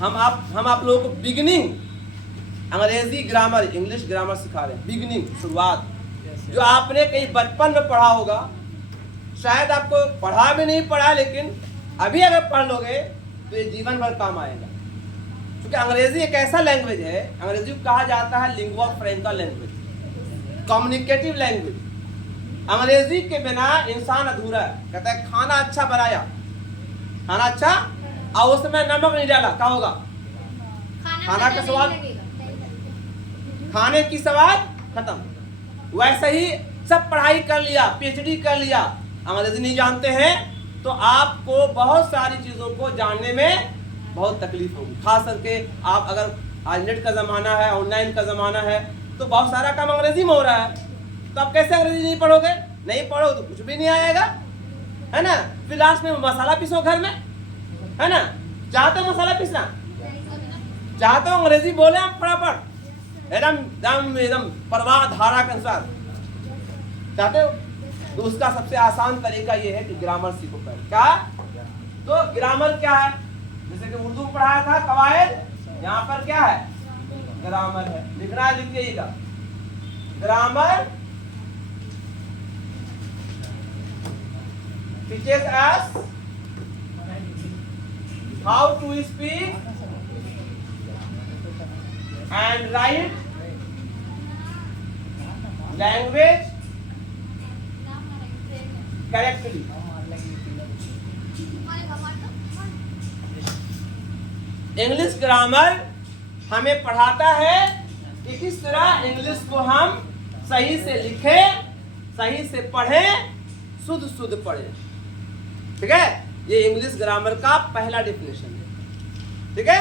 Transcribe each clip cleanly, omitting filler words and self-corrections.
हम आप लोगों को बिगिनिंग अंग्रेजी ग्रामर, इंग्लिश ग्रामर सिखा रहे हैं। बिगिनिंग, शुरुआत, जो आपने कहीं बचपन में पढ़ा होगा, शायद आपको पढ़ा भी नहीं पढ़ा, लेकिन अभी अगर पढ़ लोगे तो ये जीवन भर काम आएगा। क्योंकि अंग्रेजी एक ऐसा लैंग्वेज है, अंग्रेजी को कहा जाता है लिंगुआ फ्रैंका लैंग्वेज, कम्युनिकेटिव लैंग्वेज। अंग्रेजी के बिना इंसान अधूरा है। कहता है खाना अच्छा बनाया, खाना अच्छा और उसमें नमक नहीं डाला, क्या होगा? खाना का स्वाद, खाने की स्वाद खत्म। वैसे ही सब पढ़ाई कर लिया, पीएचडी कर लिया, अंग्रेजी नहीं जानते हैं तो आपको बहुत सारी चीजों को जानने में बहुत तकलीफ होगी। खास करके आप अगर आज नेट का जमाना है, ऑनलाइन का जमाना है, तो बहुत सारा काम अंग्रेजी में हो रहा है, तो आप कैसे अंग्रेजी नहीं पढ़ोगे? नहीं पढ़ो तो कुछ भी नहीं आएगा, है ना। फिर लास्ट में मसाला पीसो घर में, है ना। चाहते हो मसाला पीसना? चाहते हो अंग्रेजी बोले आप फटाफट, एकदम प्रवाह धारा के अनुसार चाहते हो? तो उसका सबसे आसान तरीका ये है कि ग्रामर सीखो पहले। क्या? तो ग्रामर क्या है? जैसे कि उर्दू में पढ़ाया था कवायद, यहाँ पर क्या है? ग्रामर है। लिखना है, लिखिएगा। Grammar teaches us how to speak and write language correctly. English grammar हमें पढ़ाता है कि किस तरह इंग्लिश को हम सही से लिखें, सही से पढ़ें, शुद्ध पढ़ें। ठीक है, ये इंग्लिश ग्रामर का पहला डेफिनेशन है। ठीक है,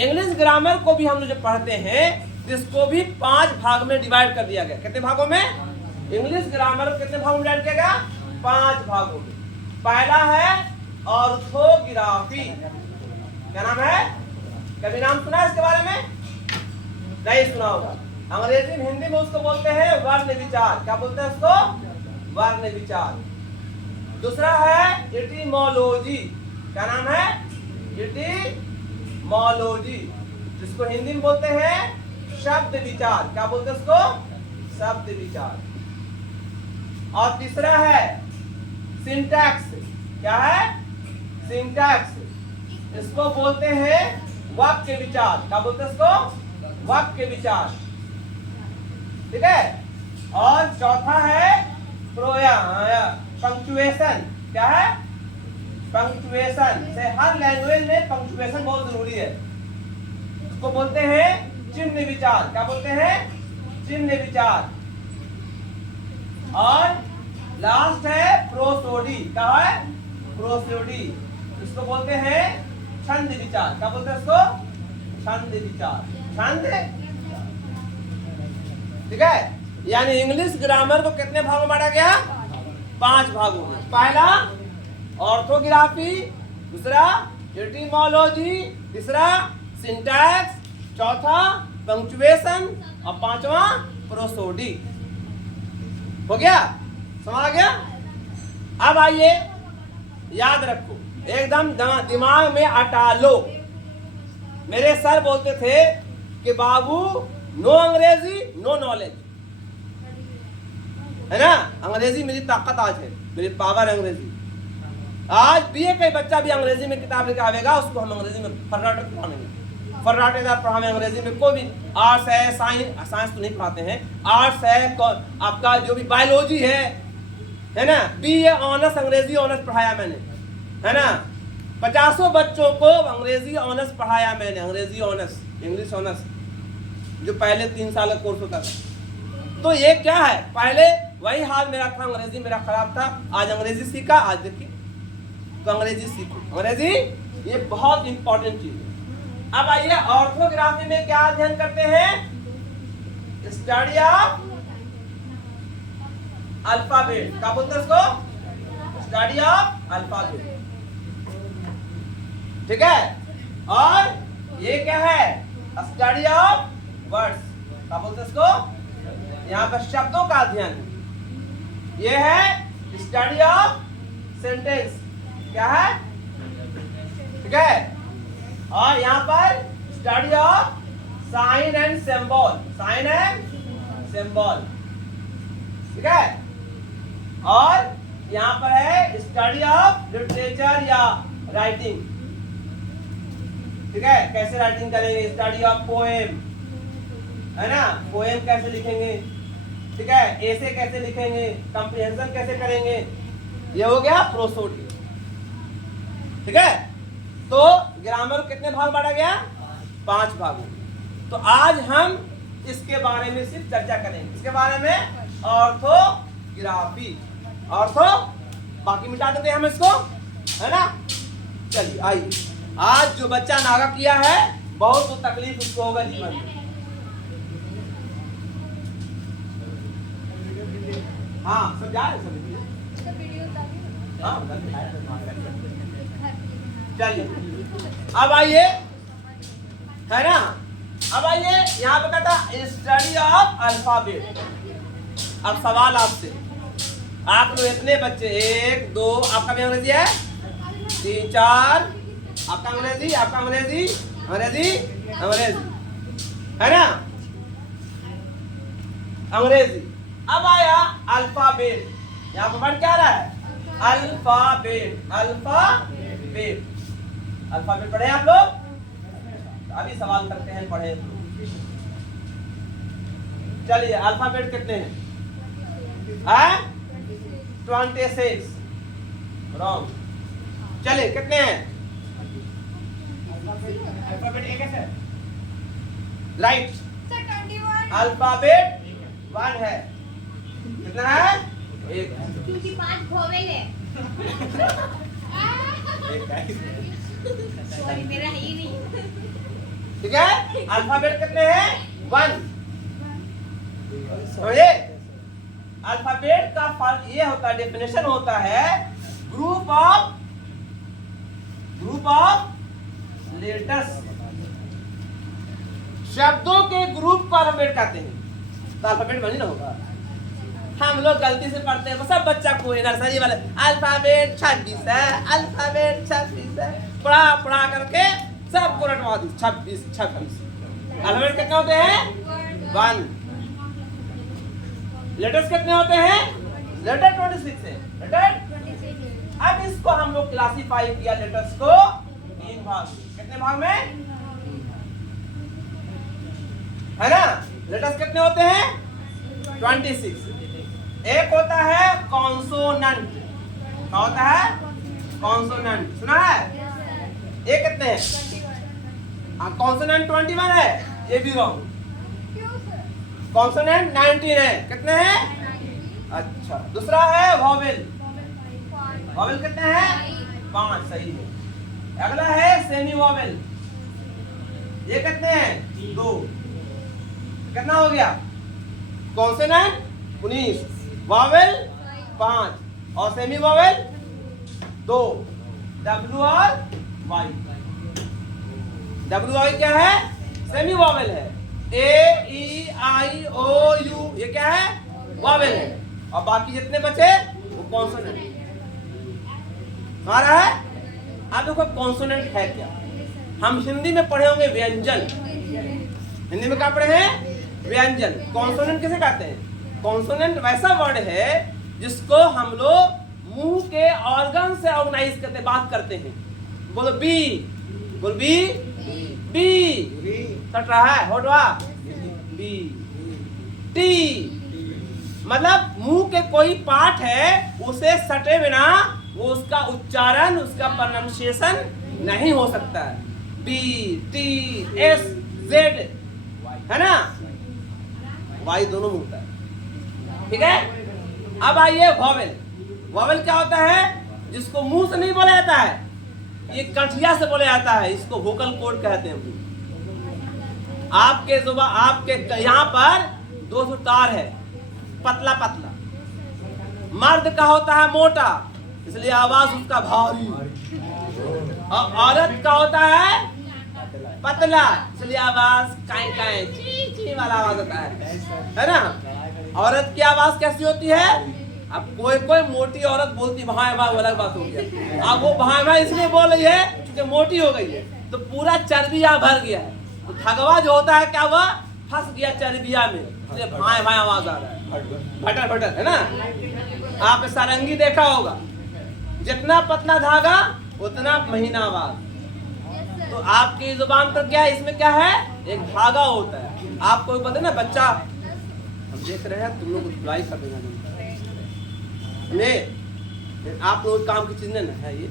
इंग्लिश ग्रामर को भी हम लोग जो पढ़ते हैं, इसको भी 5 भाग में डिवाइड कर दिया गया। कितने भागों में? इंग्लिश ग्रामर को कितने भागों में डिवाइड किया गया? 5 भागों में। पहला है ऑर्थोग्राफी। क्या नाम है? कभी नाम सुना है इसके बारे में? नहीं सुना होगा। अंग्रेजी में, हिंदी में उसको बोलते हैं वर्ण विचार। क्या बोलते हैं उसको? वर्ण विचार। दूसरा है एटिमोलॉजी। क्या नाम है? एटिमोलॉजी, जिसको हिंदी में बोलते हैं शब्द विचार। क्या बोलते हैं उसको? शब्द विचार। और तीसरा है सिंटैक्स। क्या है? सिंटैक्स, इसको बोलते हैं वाक्य विचार। क्या बोलते हैं इसको? वाक्य विचार। ठीक है। और चौथा है पंक्चुएशन। क्या है? पंक्चुएशन। से हर लैंग्वेज में पंक्चुएशन बहुत जरूरी है। इसको बोलते हैं चिन्ह विचार। क्या बोलते हैं? चिन्ह विचार। और लास्ट है प्रोसोडी। क्या है? प्रोसोडी, इसको बोलते हैं छंद विचार। क्या बोलते हैं इसको? छंद विचार। छंद। ठीक है, यानी इंग्लिश ग्रामर को कितने भागों में बांटा गया? 5 भागों में। पहला ऑर्थोग्राफी, दूसरा एटिमोलॉजी, तीसरा सिंटैक्स, चौथा पंक्चुएशन और 5वां प्रोसोडी। हो गया? समझ आ गया? अब आइए, याद रखो, एकदम दिमाग में अटा लो। मेरे सर बोलते थे कि बाबू नो अंग्रेजी नो नॉलेज, है ना। अंग्रेजी मेरी ताकत आज है, मेरी पावर अंग्रेजी। आज बीए का बच्चा भी अंग्रेजी में किताब लेकर आवेगा, उसको हम अंग्रेजी में फर्राटे पढ़ाएंगे, फर्राटेदार पढ़ाएंगे अंग्रेजी में। कोई भी आर्ट्स है, साइंस तो नहीं पढ़ाते हैं, आर्ट्स है, आपका जो भी बायोलॉजी है ना, बीए ऑनर्स अंग्रेजी ऑनर्स पढ़ाया मैंने, है ना। 50 बच्चों को अंग्रेजी ऑनर्स पढ़ाया मैंने, अंग्रेजी ऑनर्स, इंग्लिश ऑनर्स, जो पहले 3 साल का कोर्स होता था। तो ये क्या है? पहले वही हाल मेरा था, अंग्रेजी मेरा खराब था। आज अंग्रेजी सीखा, आज देखिए, तो अंग्रेजी सीखो। अंग्रेजी ये बहुत इंपॉर्टेंट चीज है। अब आइए, ऑर्थोग्राफी में क्या अध्ययन करते हैं? Study of alphabet. क्या बोलते हैं इसको? Study of alphabet. ठीक है। और ये क्या है? Study of words. क्या बोलते हैं इसको? यहाँ पर शब्दों का अध्ययन। ये है स्टडी ऑफ सेंटेंस। क्या है? ठीक है। और यहाँ पर study of sign and symbol, sign and symbol, ठीक है। और यहाँ पर है स्टडी ऑफ लिटरेचर या राइटिंग, ठीक है, कैसे राइटिंग करेंगे, स्टडी ऑफ पोएम, है ना, पोएम कैसे लिखेंगे, ठीक है, ऐसे कैसे लिखेंगे, कंप्रिहेंशन कैसे करेंगे, ये हो गया प्रोसोडी, ठीक है। तो ग्रामर कितने भाग बांटा गया, 5 भागों। तो आज हम इसके बारे में सिर्फ चर्चा करेंगे, इसके बारे में ऑर्थोग्राफी, ऑर्थो, बाकी मिटा देते हैं हम इसको, है ना। चलिए आइए, आज जो बच्चा नागा किया है बहुत तो तकलीफ उसको होगा जीवन में। हाँ सब जा रहे सब, हाँ चलिए अब आइए, है ना। अब आइए यहाँ पे कहता स्टडी ऑफ अल्फाबेट। अब सवाल आपसे, आप लोग इतने बच्चे, 1 2, आपका भी अंग्रेजी है, 3 4, आपका अंग्रेजी, आपका अंग्रेजी, अंग्रेजी, अंग्रेजी, है ना, अंग्रेजी। अब आया अल्फाबेट, यहाँ पर वर्ड क्या रहा है, अल्फाबेट, अल्फाबेट, अल्फाबेट पढ़े आप लोग, अभी सवाल करते हैं, पढ़े। चलिए अल्फाबेट कितने हैं, 26, रॉन्ग। चलिए कितने हैं, अल्फाबेट एक है, राइट, अल्फाबेट 1 है, कितना है, 1 है, क्योंकि 5 वोवेल है। सॉरी मेरा है ही नहीं, ठीक है। अल्फाबेट कितने हैं, 1। समझे, अल्फाबेट का फर्क ये होता है, डेफिनेशन होता है ग्रुप ऑफ लेटर्स, शब्दों के ग्रुप को अल्फाबेट कहते हैं। तो अल्फाबेट बनी ना होगा, हम लोग गलती से पढ़ते हैं, सब बच्चा को नर्सरी वाले अल्फाबेट 26 है, अल्फाबेट 26 है, पढ़ा करके सबको रटवा दी, 26 26। अल्फाबेट कितने होते हैं, 1। लेटर्स कितने होते हैं, लेटर 26 है, लेटर। अब इसको हम लोग क्लासिफाई किया लेटर्स को 3 भाग, कितने भाग में, है ना। लेटर्स कितने होते हैं, 26। एक होता है कॉन्सोनेंट, क्या होता है, कॉन्सोनेंट, सुना है, ये कितने हैं, कॉन्सोनेंट 21 है, ये भी रॉन्ग। कॉन्सोनेंट 19 है, कितने हैं, अच्छा। दूसरा है वॉवेल, वॉवेल कितने हैं, 5, सही है। अगला है सेमी वॉवेल, ये कितने हैं, 2, कितना हो गया, कॉन्सोनेंट 19, वॉवेल 5 और सेमी वॉवेल 2, W और Y। W और क्या है, सेमी वॉवेल है, A E I O U, ये क्या है, वॉवेल है, और बाकी जितने बचे वो कॉन्सोनेंट। हमारा है, आप देखो कॉन्सोनेंट है क्या, हम हिंदी में पढ़े होंगे व्यंजन, हिंदी में क्या पढ़े हैं, व्यंजन। कॉन्सोनेंट किसे कहते हैं, कॉन्सोनेंट वैसा वर्ड है जिसको हम लोग मुंह के ऑर्गन से ऑर्गेनाइज करते, बात करते हैं। बोलो बी, बोल बी, बी कट रहा है, होटवा, बी, टी, मतलब मुंह के कोई पार्ट है उसे सटे बिना वो उसका उच्चारण, उसका प्रोनाउंसिएशन नहीं हो सकता है। बी, टी, एस, जेड, है ना, वाई दोनों में होता है, ठीक है। अब आइए वॉवेल। वॉवेल क्या होता है, जिसको मुंह से नहीं बोला जाता है, ये कंठिया से बोला जाता है, इसको वोकल कोड कहते हैं। आपके जुबान, आपके यहाँ पर 2 तार है, पतला पतला। मर्द का होता है मोटा, इसलिए आवाज उसका भारी, और औरत का होता है पतला, इसलिए आवाज काई काई ची ची वाला आवाज होता है ना। औरत की आवाज कैसी होती है, अब कोई मोटी औरत बोलती भाई भाई, अलग बात हो गया। अब वो भाई भाई इसलिए बोल रही है क्योंकि मोटी हो गई है, तो पूरा चर्बिया भर गया है, तो धगवा जो होता है क्या हुआ, फंस गया चर्बिया में, इसलिए भाए भाए आवाज आ रहा है, भटर भटर, है ना। आपने सारंगी देखा होगा, जितना पतला धागा उतना महीना आवाज। तो आपकी जुबान पर क्या है, इसमें क्या है, एक धागा होता है। आपको पता है ना, बच्चा हम देख रहे हैं, तुम लोग अप्लाई कर देना नहीं, आप लोग काम की चीज नहीं ना है ये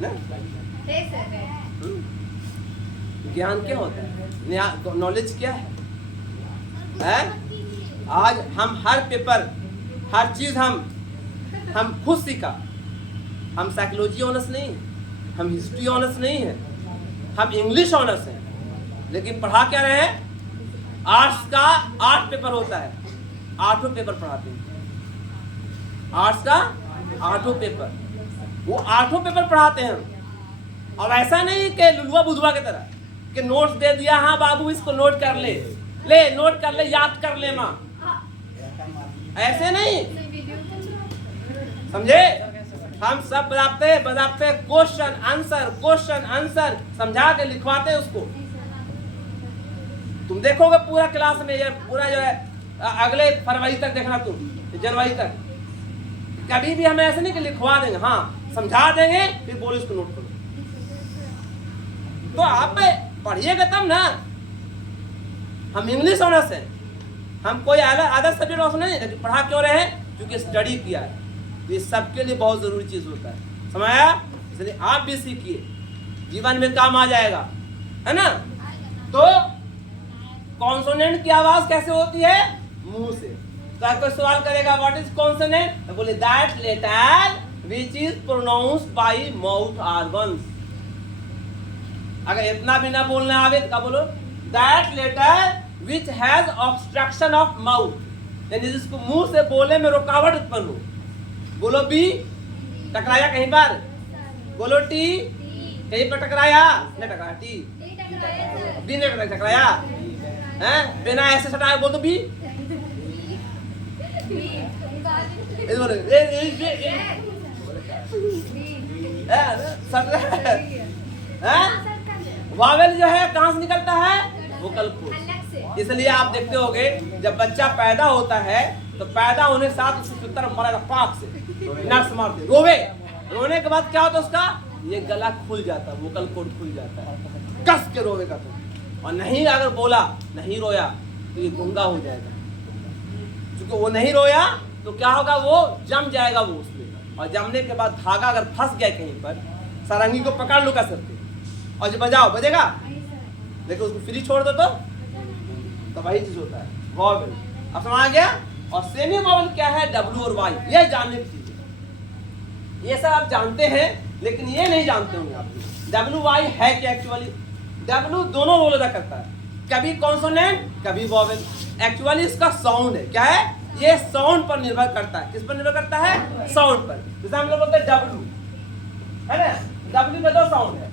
ना। ज्ञान क्या होता है, नॉलेज क्या है? आज हम हर पेपर, हर चीज हम खुद सीखा। हम साइकोलॉजी ऑनर्स नहीं, हम हिस्ट्री ऑनर्स नहीं है, हम इंग्लिश ऑनर्स हैं, लेकिन पढ़ा क्या रहे हैं, आर्ट्स का 8 पेपर होता है, 8 पेपर पढ़ाते हैं। आर्ट्स का 8 पेपर, वो 8 पेपर पढ़ाते हैं। और ऐसा नहीं कि लुलुआ बुधवा की तरह कि नोट्स दे दिया, हाँ बाबू इसको नोट कर ले, नोट कर ले, याद कर ले माँ, ऐसे नहीं, समझे। हम सब बताते क्वेश्चन आंसर समझा के लिखवाते उसको। तुम देखोगे पूरा क्लास में, ये पूरा जो है अगले फरवरी तक देखना, तुम जनवरी तक कभी भी हमें ऐसे नहीं कि लिखवा देंगे, हाँ समझा देंगे, फिर बोलो इसको नोट करो। तो आप पढ़िएगा तब ना। हम इंग्लिश ऑनर्स हैं, हम कोई अदर सब्जेक्ट ऑनर्स नहीं, लेकिन पढ़ा क्यों रहे हैं, क्योंकि स्टडी किया है। ये सबके लिए बहुत जरूरी चीज होता है, समझाया। इसलिए आप भी सीखिए, जीवन में काम आ जाएगा, है ना। तो कॉन्सोनेंट की आवाज कैसे होती है, मुंह से। तो कोई सवाल करेगा व्हाट इज कॉन्सोनेंट, तो बोले that letter which is pronounced by mouth organs. अगर इतना भी ना बोलना आवे तो क्या बोलो, that letter which has obstruction of mouth, यानी जिसको मुंह से बोले में रुकावट उत्पन्न हो। बोलो बी, टकराया कहीं पर, बोलो टी, कहीं पर टकराया, नहीं टकराया, टी बी नहीं टकराया, हैं बिना ऐसे सटाए बोल दो बी। वावेल जो है कहां से निकलता है, वोकल कोर्ड। इसलिए आप देखते होगे जब बच्चा पैदा होता है तो पैदा होने के साथ उसकी तरफ मरा पाक से नर्स मारते, रोने के बाद क्या होता है, उसका ये गला खुल जाता है, वोकल कोर्ड खुल जाता है, कस के रोएगा तो। और नहीं अगर बोला, नहीं रोया तो ये गूंगा हो जाएगा, क्योंकि वो नहीं रोया तो क्या होगा, वो जम जाएगा वो उसमें। और जमने के बाद धागा अगर फंस गया कहीं पर, सारंगी को पकड़ लो कसर के और जो बजाओ, बजेगा, लेकिन उसको फ्री छोड़ दो तो वही चीज होता है वॉवेल। अब समझ आ गया। और सेमी वॉवेल क्या है, डब्ल्यू और वाई, ये जानने की चीज है। ये सब आप जानते हैं, लेकिन ये नहीं जानते होंगे आप। डब्ल्यू वाई है क्या एक्चुअली, डब्ल्यू दोनों रोल अदा करता है, कभी कॉन्सोनेंट कभी वॉवेल। एक्चुअली इसका साउंड है, क्या है, ये साउंड पर निर्भर करता है। किस पर निर्भर करता है, साउंड पर। जैसे हम लोग बोलते हैं डब्ल्यू, है ना, डब्ल्यू में 2 साउंड है।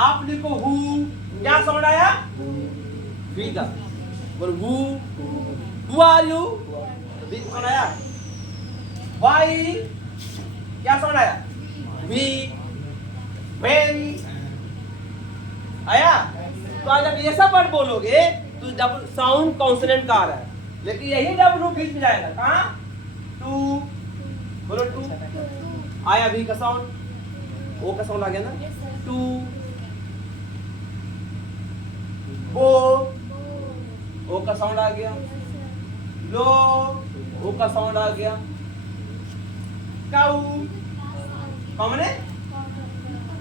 आप लिखो हु, क्या साउंड आया, वी का, बोल who are you, V sound आया। वाई क्या साउंड आया, वी, व्हेन आया। तो आज जब ये सब वर्ड बोलोगे तो डबल साउंड कॉन्सोनेंट का आ रहा है, लेकिन यही डब्ल्यू बीच में जाएगा, कहां, टू, बोलो टू आया, भी का साउंड, ओ का साउंड आ गया ना, टू, बो, ओ का साउंड आ गया, लो, ओ का साउंड आ गया, काऊ, कौन है,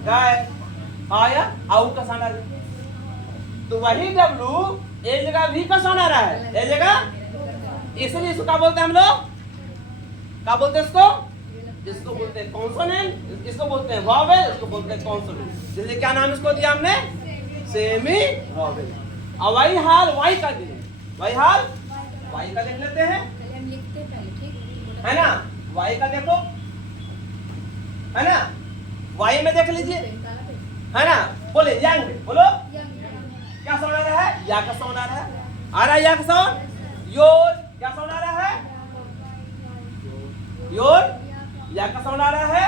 गाय आया, आऊ का साउंड आ गया। तो वही डब्ल्यू एक जगह भी का साउंड आ रहा है, एक जगह, इसलिए इसको क्या बोलते हैं हम लोग, क्या बोलते हैं इसको, इसको बोलते हैं कॉन्सोनेंट, इसको बोलते हैं वॉवेल, इसको बोलते हैं कॉन्सोनेंट। जैसे क्या नाम इसको दिया हमने, सेमी वॉवेल। और वही हाल वाई का दिए, वही हाल वाई का देख लेते हैं, है ना, वाई का देखो, है ना, वाई में देख लीजिए, है ना, बोले यंग, बोलो क्या साउंड आ रहा है, या का साउंड आ रहा है, आ रहा है या का साउंड, योर क्या साउंड आ रहा है, योर या का साउंड आ रहा है,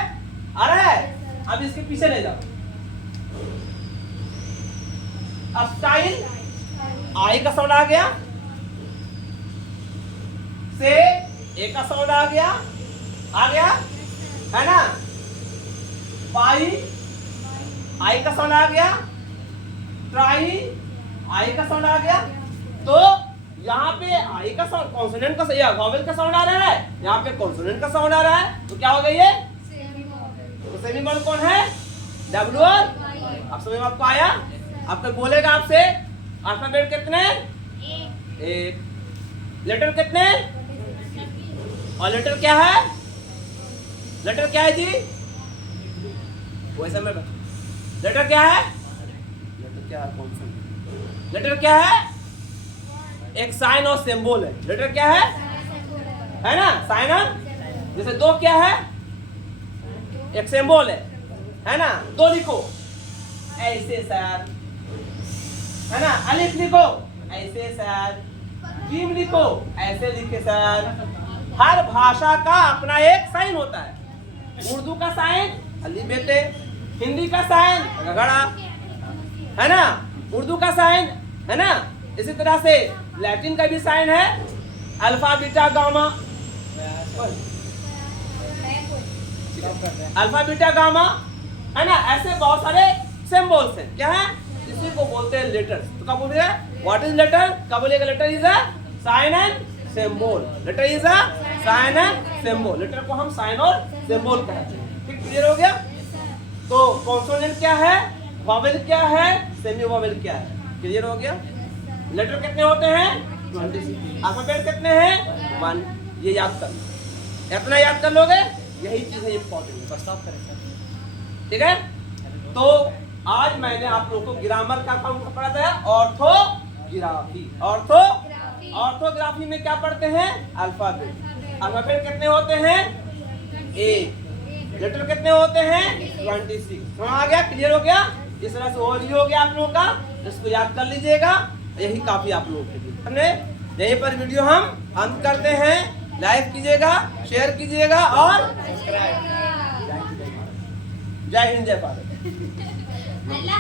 आ रहा है। अब इसके पीछे ले जाओ, अब स्टाइल आई का साउंड आ गया, से ए का साउंड आ गया है ना, पाई आई का साउंड आ गया, ट्राई आई का साउंड आ गया। तो यहाँ पे आई का साउंड कॉन्सोनेंट का या वॉवेल का साउंड आ रहा है, यहाँ पे कॉन्सोनेंट का साउंड आ रहा है, तो क्या हो गया ये तो सेमीकोलन कौन है, डब्ल्यू और आप समझ में आपको आया। आपको बोलेगा आपसे अल्फाबेट कितने, एक, लेटर कितने, और लेटर क्या है, लेटर क्या है जी, वैसे में लेटर क्या है, लेटर क्या है, कौन सा लेटर क्या है, एक साइन और सिंबल है। लेटर क्या है ना, साइन और जैसे दो क्या है, एक सिंबल है ना, दो लिखो ऐसे सर, है ना, अलिफ लिखो ऐसे सर, जीम लिखो ऐसे लिखे सर। हर भाषा का अपना एक साइन होता है। उर्दू का साइन अली बेटे, हिंदी का साइन रगड़ा, है ना, उर्दू का साइन है ना, इसी तरह से लैटिन का भी साइन है alpha beta gamma, alpha beta gamma, है ना, ऐसे बहुत सारे सिंबल्स हैं। क्या है, इसी को बोलते हैं लेटर्स। तो क्या बोलिए, व्हाट इज लेटर, क्या बोलिएगा, letter is a sign and symbol, letter is a sign and symbol. Letter को हम साइन और सिंबल कहते हैं। ठीक, क्लियर हो गया। तो कॉन्सोनेंट क्या है, वॉवेल क्या है, सेमी वॉवेल क्या है, क्लियर हो गया। लेटर कितने होते हैं 26, अल्फाबेट कितने हैं 1, ये याद कर लो, इतना याद कर लोगे, यही चीज है इंपॉर्टेंट। बस स्टॉप करें सर, ठीक है। तो आज मैंने आप लोगों को ग्रामर का काम पढ़ाया है, ऑर्थोग्राफी। ऑर्थोग्राफी में क्या पढ़ते हैं, अल्फाबेट। अल्फाबेट कितने होते हैं, एक, लेटर कितने होते हैं 26। समझ आ गया, क्लियर हो गया। इस तरह से और ही हो गया आप लोगों का, इसको याद कर लीजिएगा, यही काफी आप लोगों के लिए। हमने यहीं पर वीडियो हम अंत करते हैं। लाइक कीजिएगा, शेयर कीजिएगा और जय हिंद, जय भारत। अल्लाह